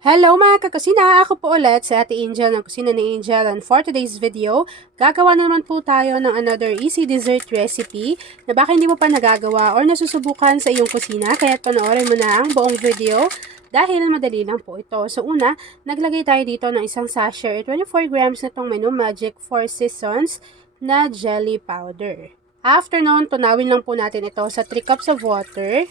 Hello mga kakusina! Ako po ulit si Ate Angel ng Kusina ni Angel, and for today's video, gagawa na naman po tayo ng another easy dessert recipe na baka hindi mo pa nagagawa or nasusubukan sa iyong kusina, kaya panoorin mo na ang buong video dahil madali lang po ito. So una, naglagay tayo dito ng isang sachet, 24 grams na itong Menu Magic 4 Seasons na jelly powder. After nun, tunawin lang po natin ito sa 3 cups of water.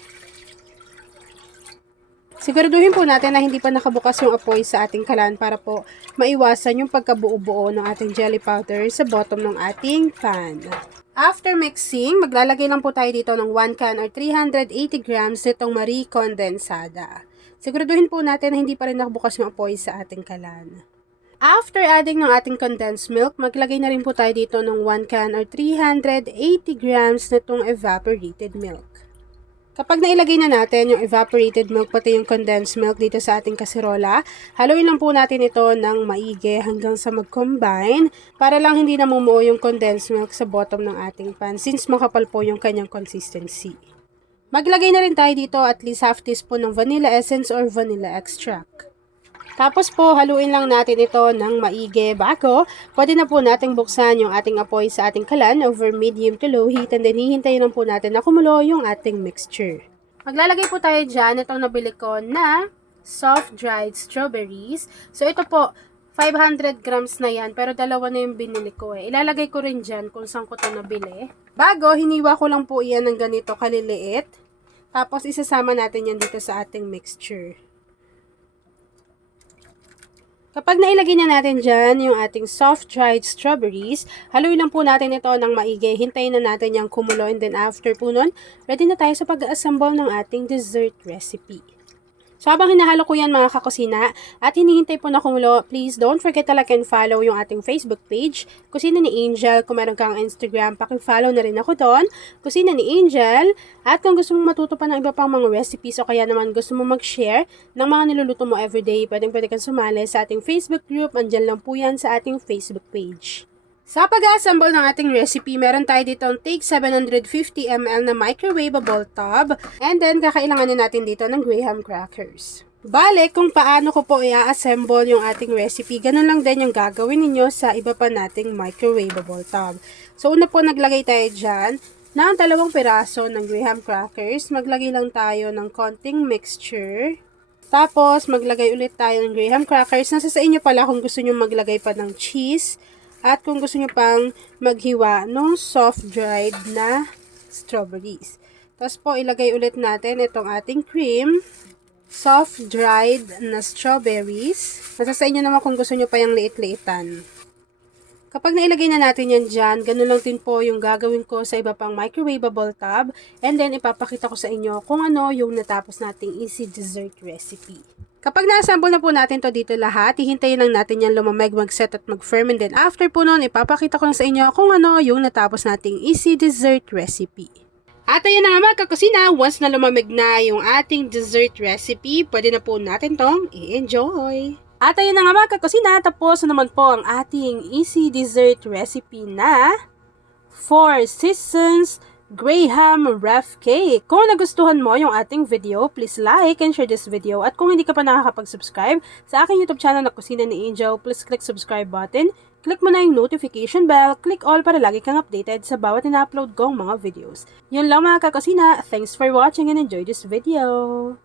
Siguraduhin po natin na hindi pa nakabukas yung apoy sa ating kalan para po maiwasan yung pagkabuo-buo ng ating jelly powder sa bottom ng ating pan. After mixing, maglalagay lang po tayo dito ng 1 can or 380 grams nitong Marie Condensada. Siguraduhin po natin na hindi pa rin nakabukas yung apoy sa ating kalan. After adding ng ating condensed milk, maglagay na rin po tayo dito ng 1 can or 380 grams nitong evaporated milk. Kapag nailagay na natin yung evaporated milk pati yung condensed milk dito sa ating kaserola, haluin lang po natin ito ng maigi hanggang sa mag-combine para lang hindi namumuo yung condensed milk sa bottom ng ating pan since makapal po yung kanyang consistency. Maglagay na rin tayo dito at least half teaspoon ng vanilla essence or vanilla extract. Tapos po, haluin lang natin ito ng maigi bago. Pwede na po nating buksan yung ating apoy sa ating kalan over medium to low heat, and then hihintayin lang po natin na kumulo yung ating mixture. Maglalagay po tayo dyan itong nabili ko na soft dried strawberries. So ito po, 500 grams na yan, pero dalawa na yung binili ko eh. Ilalagay ko rin dyan kung saan ko ito nabili. Bago, hiniwa ko lang po yan ng ganito kaliliit. Tapos isasama natin yan dito sa ating mixture. Kapag nailagay na natin dyan yung ating soft-dried strawberries, haluin lang po natin ito ng maigi. Hintayin na natin yung kumulo, and then after po nun, ready na tayo sa pag-assemble ng ating dessert recipe. So habang hinahalo ko yan mga kakusina at hinihintay po na kumulo, please don't forget to like and follow yung ating Facebook page, Kusina ni Angel. Kung meron kang Instagram, paki-follow na rin ako doon, Kusina ni Angel. At kung gusto mong matuto pa ng iba pang mga recipes o kaya naman gusto mong mag-share ng mga niluluto mo everyday, pwede kang sumali sa ating Facebook group. Andyan lang po yan sa ating Facebook page. Sa pag-assemble ng ating recipe, meron tayo dito ang take 750 ml na microwavable tub, and then kakailanganin natin dito ng graham crackers. Bale, kung paano ko po i-assemble yung ating recipe, ganun lang din yung gagawin ninyo sa iba pa nating microwavable tub. So una po, naglagay tayo dyan ng 2 piraso ng graham crackers. Maglagay lang tayo ng konting mixture. Tapos, maglagay ulit tayo ng graham crackers. Nasa sa inyo pala kung gusto nyo maglagay pa ng cheese. At kung gusto nyo pang maghiwa ng soft-dried na strawberries. Tapos po, ilagay ulit natin itong ating cream. Soft-dried na strawberries. Nasa sa inyo naman kung gusto nyo pa yung liit-liitan. Kapag nailagay na natin yan dyan, ganun lang din po yung gagawin ko sa iba pang microwavable tub. And then, ipapakita ko sa inyo kung ano yung natapos nating easy dessert recipe. Kapag na-assemble na po natin to dito lahat, hihintayin lang natin yan lumamig, mag-set at mag-firm, and then after po nun, ipapakita ko na sa inyo kung ano yung natapos nating easy dessert recipe. At ayun na nga mga kakusina, once na lumamig na yung ating dessert recipe, pwede na po natin tong i-enjoy. At ayun na nga mga kakusina, tapos na naman po ang ating easy dessert recipe na 4 Seasons Graham Rough Cake. Kung nagustuhan mo yung ating video, please like and share this video. At kung hindi ka pa nakakapag-subscribe sa aking YouTube channel na Kusina ni Angel, please click subscribe button. Click mo na yung notification bell, click all para lagi kang updated sa bawat ina-upload kong mga videos. Yun lang mga kakusina. Thanks for watching and enjoy this video.